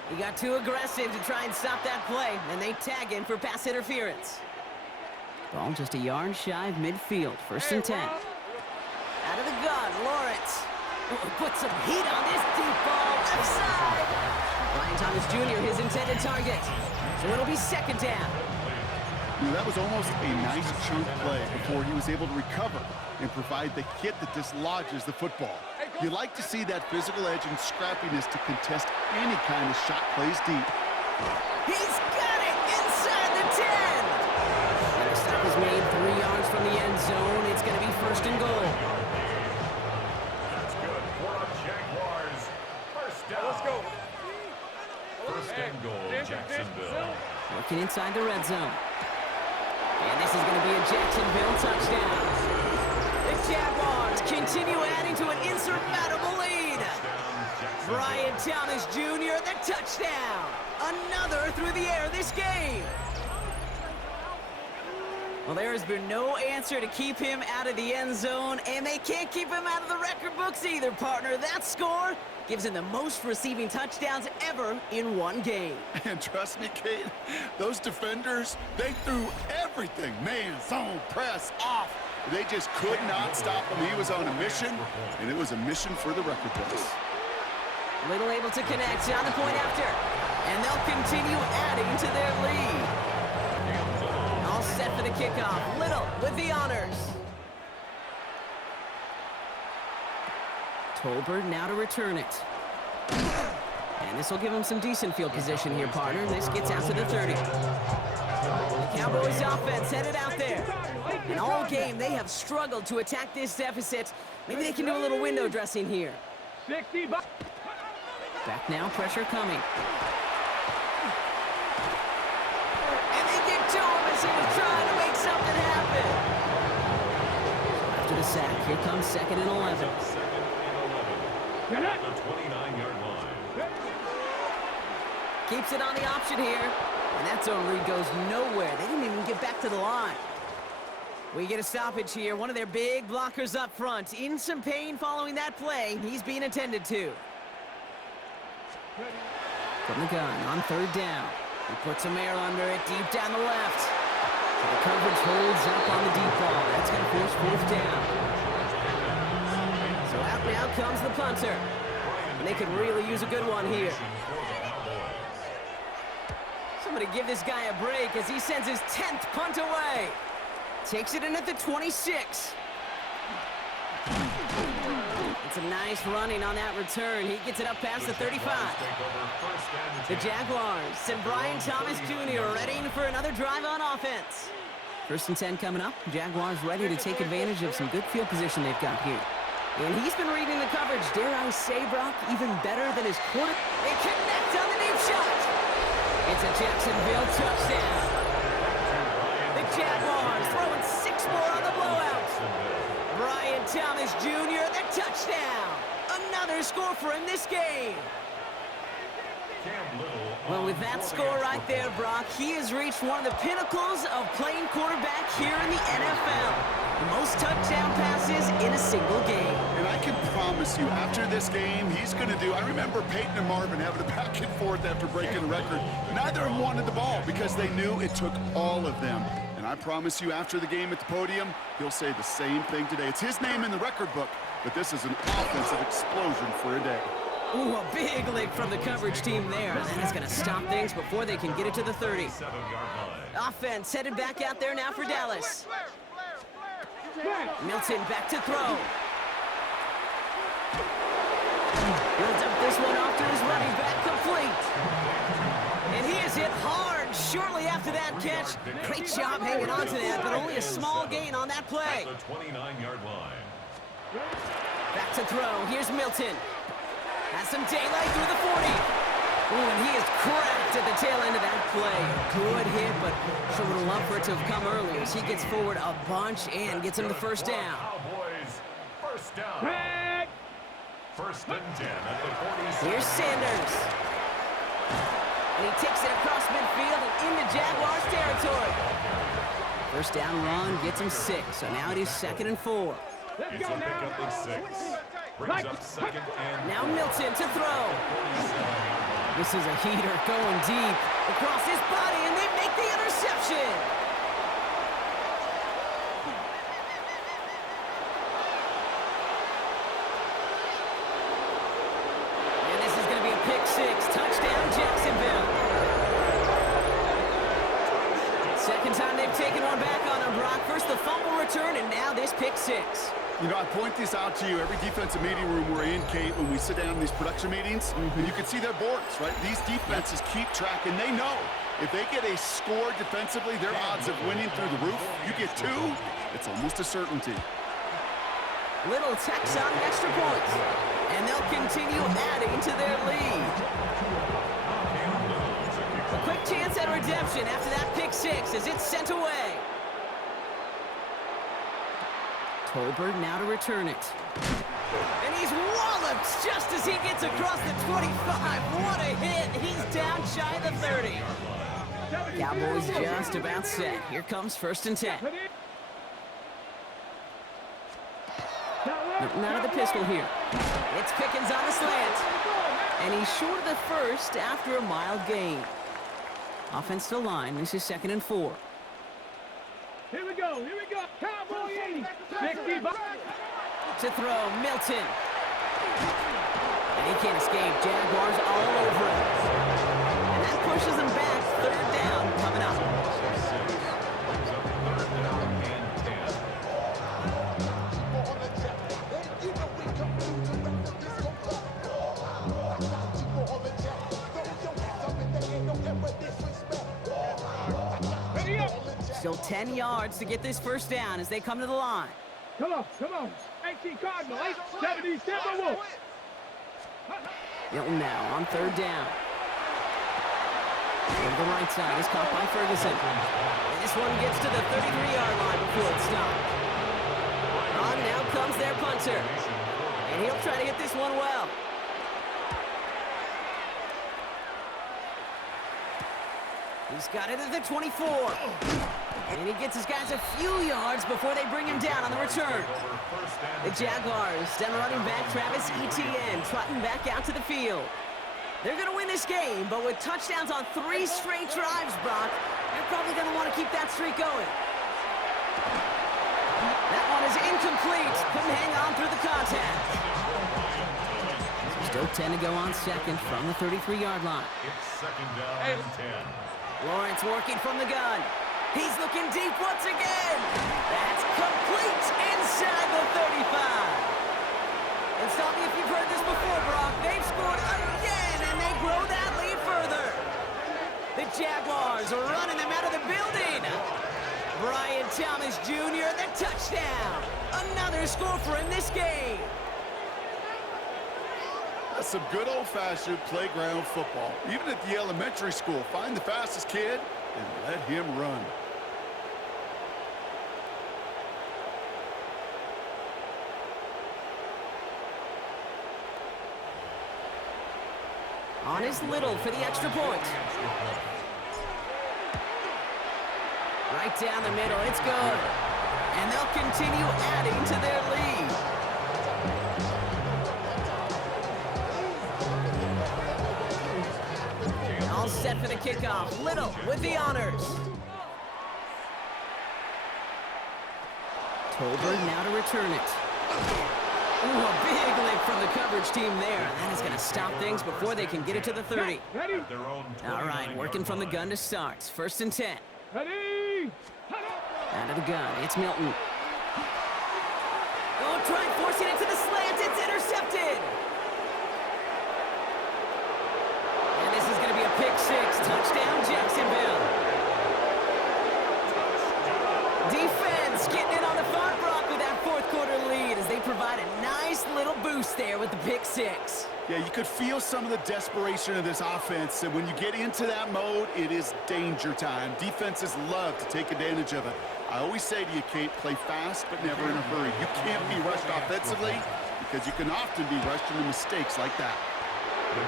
He got too aggressive to try and stop that play, and they tag him for pass interference. Ball just a yard shy of midfield. 1st and 10. Out of the gun, Lawrence. Put some heat on this deep ball, left side. Brian Thomas Jr., his intended target. So it'll be 2nd down. That was almost a nice chunk play before he was able to recover and provide the hit that dislodges the football. You like to see that physical edge and scrappiness to contest any kind of shot plays deep. He's got it inside the 10. And a stop is made 3 yards from the end zone. It's going to be 1st and goal. That's good for a Jaguars. 1st down. Let's go. 1st and goal, Jacksonville. Working inside the red zone. And this is going to be a Jacksonville touchdown. The Jaguars continue adding to an insurmountable lead. Brian Thomas Jr., the touchdown. Another through the air this game. Well, there has been no answer to keep him out of the end zone, and they can't keep him out of the record books either, partner. That score gives him the most receiving touchdowns ever in one game. And trust me, Kate, those defenders, they threw everything. Man, zone, press, off. They just could not stop him. He was on a mission, and it was a mission for the record books. Little able to connect on the point after. And they'll continue adding to their lead. All set for the kickoff. Little with the honors. Tolbert now to return it. And this will give him some decent field position here, partner. This gets out to the 30. The Cowboys offense headed out there. And all game, they have struggled to attack this deficit. Maybe they can do a little window dressing here. 60. Back now, pressure coming. And they get to him as he was trying to make something happen. After the sack, here comes 2nd and 11. At the 29-yard line. Keeps it on the option here. And that zone read goes nowhere. They didn't even get back to the line. We get a stoppage here. One of their big blockers up front. In some pain following that play. He's being attended to. From the gun on 3rd down. He puts some air under it deep down the left. So the coverage holds up on the deep ball. That's going to force 4th down. So out now comes the punter. And they could really use a good one here. Somebody give this guy a break as he sends his 10th punt away. Takes it in at the 26. Some nice running on that return. He gets it up past the 35. The Jaguars send Brian Thomas Jr. readying for another drive on offense. 1st and 10 coming up. Jaguars ready to take advantage of some good field position they've got here. And he's been reading the coverage, dare I say, Brock, even better than his quarter. They connect on the deep shot. It's a Jacksonville touchdown. The Jaguars throwing 6 more on the blowout. Brian Thomas Jr., the touchdown. Another score for him this game. Well, with that score right there, Brock, he has reached one of the pinnacles of playing quarterback here in the NFL. The most touchdown passes in a single game. And I can promise you, after this game, he's going to do... I remember Peyton and Marvin having a back and forth after breaking a record. Neither of them wanted the ball because they knew it took all of them. And I promise you, after the game at the podium, he'll say the same thing today. It's his name in the record book, but this is an offensive explosion for a day. Ooh, a big lick from the coverage team there. And that is going to stop things before they can get it to the 30. Offense headed back out there now for Dallas. Milton back to throw. He'll dump this one off to his running back, complete. And he is hit hard shortly after that catch. Great job hanging on to that, but only a small gain on that play. The 29-yard line. Back to throw. Here's Milton. Has some daylight through the 40. Ooh, and he is cracked at the tail end of that play. Good hit, but sure would have loved for it to have come earlier as he gets forward a bunch and gets him the first down. Cowboys, first down. 1st and 10 at the 46. Here's Sanders. And he takes it across midfield and into Jaguars territory. First down run gets him 6, so now it is 2nd and 4. It's a pickup of 6. Brings up 2nd and Now Milton to throw. This is a heater going deep across his body, and they make the interception. And this is going to be a pick 6. Touchdown, Jacksonville. Second time they've taken one back on him, Brock. First the fumble return, and now this pick 6. You know, I point this out to you every defensive meeting room we're in, Kate, when we sit down in these production meetings, and you can see their boards, right? These defenses keep track, and they know if they get a score defensively, their odds of winning through the roof. You get 2, it's almost a certainty. Little tax on extra points, and they'll continue adding to their lead. A quick chance at redemption after that pick 6 as it's sent away. Tolbert now to return it. And he's walloped just as he gets across the 25. What a hit. He's down shy of the 30. Cowboys just about set. Here comes 1st and 10. Nothing out of the pistol here. It's Pickens on the slant. And he's short of the 1st after a mild gain. Offense to line. This is 2nd and 4. Here we go. Cowboy 60. To throw, Milton. And he can't escape. Jaguars all over him. And that pushes them back. 3rd down coming up. Still 10 yards to get this first down as they come to the line. Come on. 18 Cardinal, 70 Timberwolves. Hilton now on 3rd down. On the right side is caught by Ferguson. And this one gets to the 33-yard line before it's stopped. On now comes their punter. And he'll try to hit this one well. He's got it at the 24. And he gets his guys a few yards before they bring him down on the return. The Jaguars send running back Travis Etienne trotting back out to the field. They're going to win this game, but with touchdowns on 3 straight drives, Brock, they're probably going to want to keep that streak going. That one is incomplete. Couldn't hang on through the contact. Still 10 to go on 2nd from the 33-yard line. It's 2nd down and 10. Lawrence working from the gun. He's looking deep once again. That's complete inside the 35. It's Brian Thomas Jr., the touchdown. Another score for him this game. That's some good old-fashioned playground football. Even at the elementary school, find the fastest kid and let him run. On is Little for the extra point. Right down the middle, it's good. And they'll continue adding to their lead. All set for the kickoff. Little with the honors. Tolbert now to return it. Ooh, a big lick from the coverage team there. That is going to stop things before they can get it to the 30. All right, working from the gun to start. 1st and 10. Out of the gun, it's Milton. Oh, try forcing it to the slant. It's intercepted. And this is going to be a pick 6. Touchdown, Jacksonville. Defense getting in on the front, Brock, with that 4th quarter lead as they provide a nice little boost there with the pick 6. Yeah, you could feel some of the desperation of this offense, and when you get into that mode, it is danger time. Defenses love to take advantage of it. I always say to you, Kate, play fast but never in a hurry. You can't be rushed offensively because you can often be rushed into mistakes like that.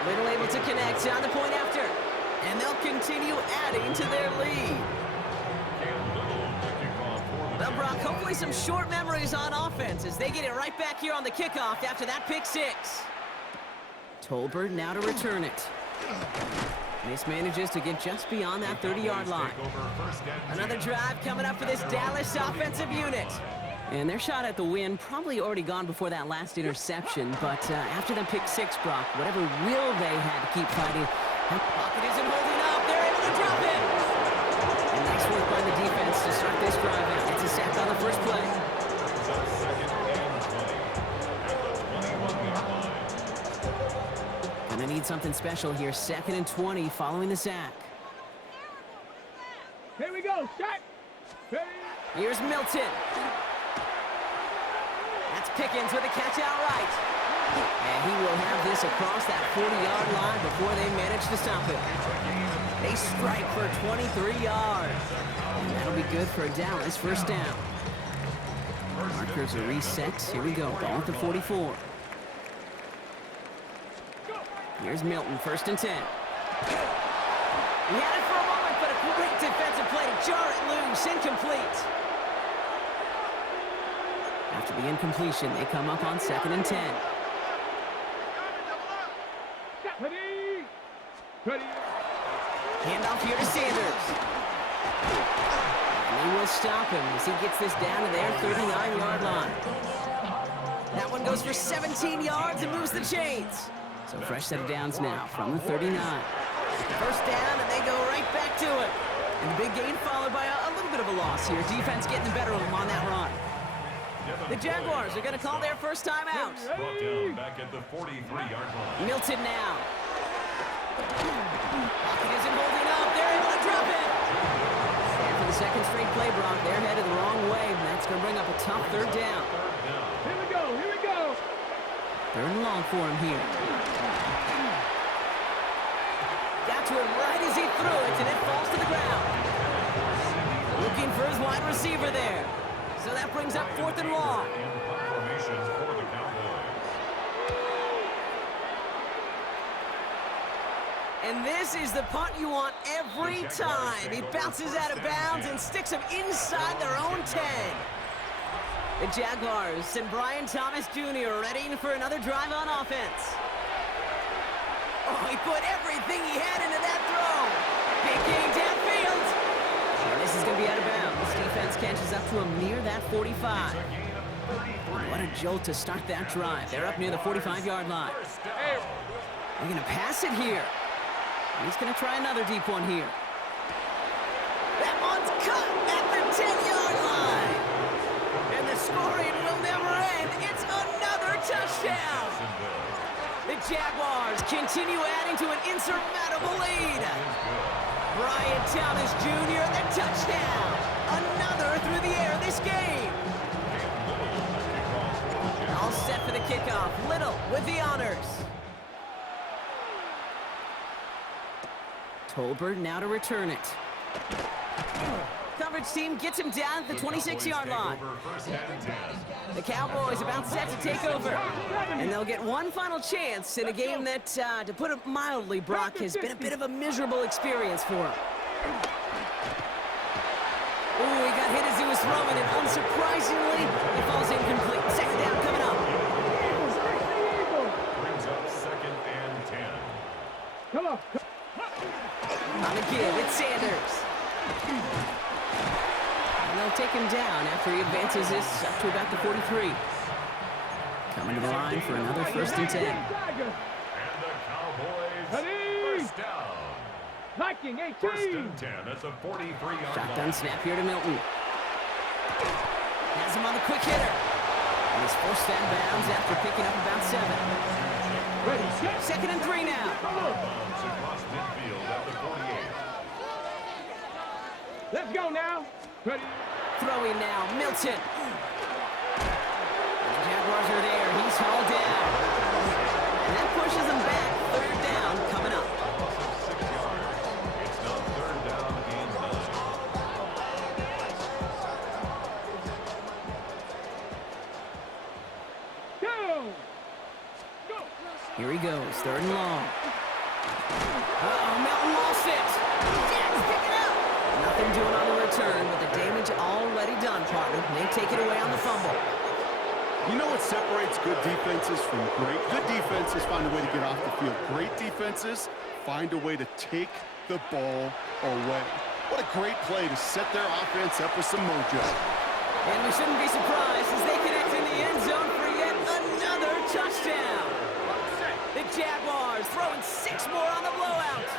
Little able to connect on the point after, and they'll continue adding to their lead. Well, Brock, hopefully some short memories on offense as they get it right back here on the kickoff after that pick 6. Tolbert now to return it. Mismanages to get just beyond that 30-yard line. Another drive coming up for this Dallas offensive unit. And their shot at the win probably already gone before that last interception, but after the pick 6, Brock, whatever will they had to keep fighting. That pocket isn't holding up. They're able to drop it. And nice work by the defense to start this drive out. It's a sack on the first play. Gonna need something special here. 2nd and 20 following the sack. Here we go, shot. Here's Milton. That's Pickens with a catch outright. And he will have this across that 40-yard line before they manage to stop it. They strike for 23 yards. And that'll be good for a Dallas 1st down. Markers are reset. Here we go. Ball at the 44. Here's Milton, 1st and 10. He had it for a moment, but a great defensive play to jar it loose. Incomplete. After the incompletion, they come up on 2nd and 10. Handoff here to Sanders. And they will stop him as he gets this down to their 39-yard line. That one goes for 17 yards and moves the chains. So fresh set of downs now from the 39. 1st down, and they go right back to it. And the big gain followed by a little bit of a loss here. Defense getting the better of them on that run. The Jaguars are going to call their first time out. Brought down back at the 43-yard line. Milton now. Pocket isn't holding up. They're able to drop it. And for the 2nd straight play, Brock, they're headed the wrong way. And that's going to bring up a tough 3rd down. Here we go, here we go. 3rd and long for him here. Got to him right as he threw it, and it falls to the ground. Looking for his wide receiver there. So that brings up 4th and long. Formation for the Cowboys. And this is the punt you want every time. He bounces out of bounds and sticks him inside their own 10. The Jaguars and Brian Thomas Jr. ready for another drive on offense. Oh, he put everything he had into that throw. Big gain downfield. And this is going to be out of bounds. Defense catches up to him near that 45. What a jolt to start that drive. They're up near the 45-yard line. They're going to pass it here. He's going to try another deep one here. That one's cut at the 10-yard line. And the scoring will never end. It's another touchdown. The Jaguars continue adding to an insurmountable lead. Brian Thomas Jr., the touchdown. another through the air this game. All set for the kickoff. Little with the honors. Tolbert now to return it. Coverage team gets him down at the 26-yard line. The Cowboys about set to take over. And they'll get one final chance in a game that, to put it mildly, Brock, has been a bit of a miserable experience for him. Ooh, he got hit as he was throwing, and unsurprisingly, it falls incomplete. Second down coming up. Brings up 2nd and 10. Come on. On the give, it's Sanders. And they'll take him down after he advances this up to about the 43. Coming to the line for another 1st and 10. And the Cowboys first down. Viking 18. 1st and 10 at the 43-yard Shotgun line. snap here to Milton. Has him on the quick hitter. And he's forced out of bounds after picking up about 7. Ready, set. 2nd and 3 now. Bounds across midfield at the 48. Let's go now. Ready. Throwing now, Milton. The Jaguars are there. He's hauled down. And that pushes him back. 3rd down coming up. 6 yards. It's now 3rd down and 9. Go. Go. Here he goes, 3rd and long. Uh-oh, Milton lost it. Jags pick it up. Nothing doing on the return, but the damage already done, partner. They take it away on the fumble. You know what separates good defenses from great? Good defenses find a way to get off the field. Great defenses find a way to take the ball away. What a great play to set their offense up with some mojo. And we shouldn't be surprised as they connect in the end zone for yet another touchdown. The Jaguars throwing 6 more on the blowout.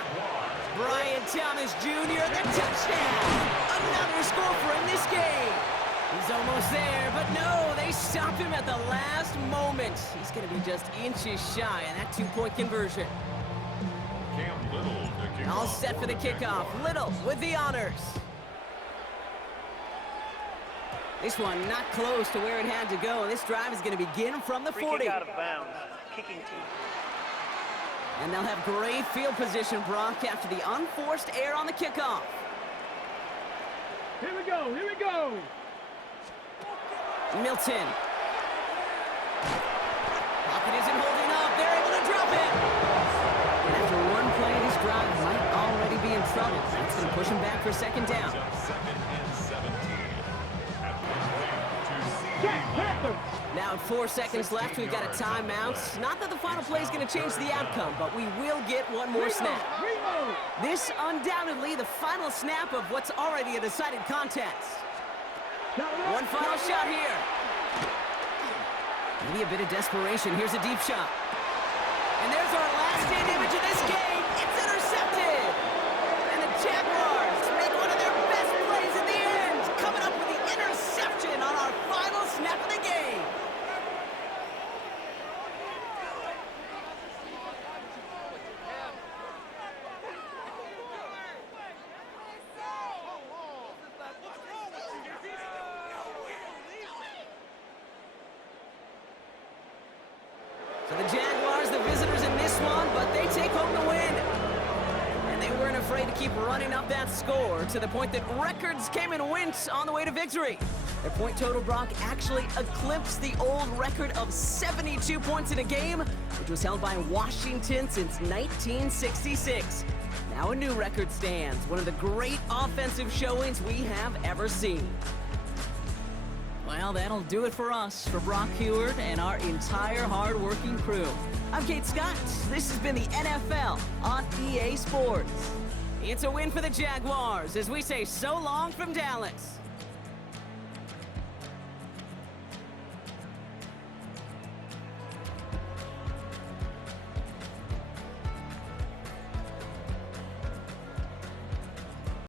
Brian Thomas Jr., the touchdown. Another score for him this game. He's almost there, but no, they stopped him at the last moment. He's going to be just inches shy of that 2-point conversion. Cam Little to kick All off set for the kickoff. Little with the honors. This one not close to where it had to go. This drive is going to begin from the 40. Free kick out of bounds. Kicking team. And they'll have great field position, Brock, after the unforced error on the kickoff. Here we go. Here we go. Milton. Pocket isn't holding up. They're able to drop it. And after one play, this drive might already be in trouble. That's going to push him back for 2nd down. 2nd and 17. At the Jack Panther. Now at 4 seconds left, we've got a timeout. Not that the final play is going to change the outcome, but we will get one more snap. Reord. This undoubtedly the final snap of what's already a decided contest. One final shot here. Maybe a bit of desperation. Here's a deep shot. And there's our last stand image of this game. It's intercepted. And the Jaguars make one of their best plays in the end, coming up with the interception on our final snap of the game. So the Jaguars, the visitors in this one, but they take home the win. And they weren't afraid to keep running up that score to the point that records came and went on the way to victory. Their point total, Brock, actually eclipsed the old record of 72 points in a game, which was held by Washington since 1966. Now a new record stands, one of the great offensive showings we have ever seen. Well, that'll do it for us, for Brock Reord and our entire hard-working crew. I'm Kate Scott. This has been the NFL on EA Sports. It's a win for the Jaguars as we say so long from Dallas.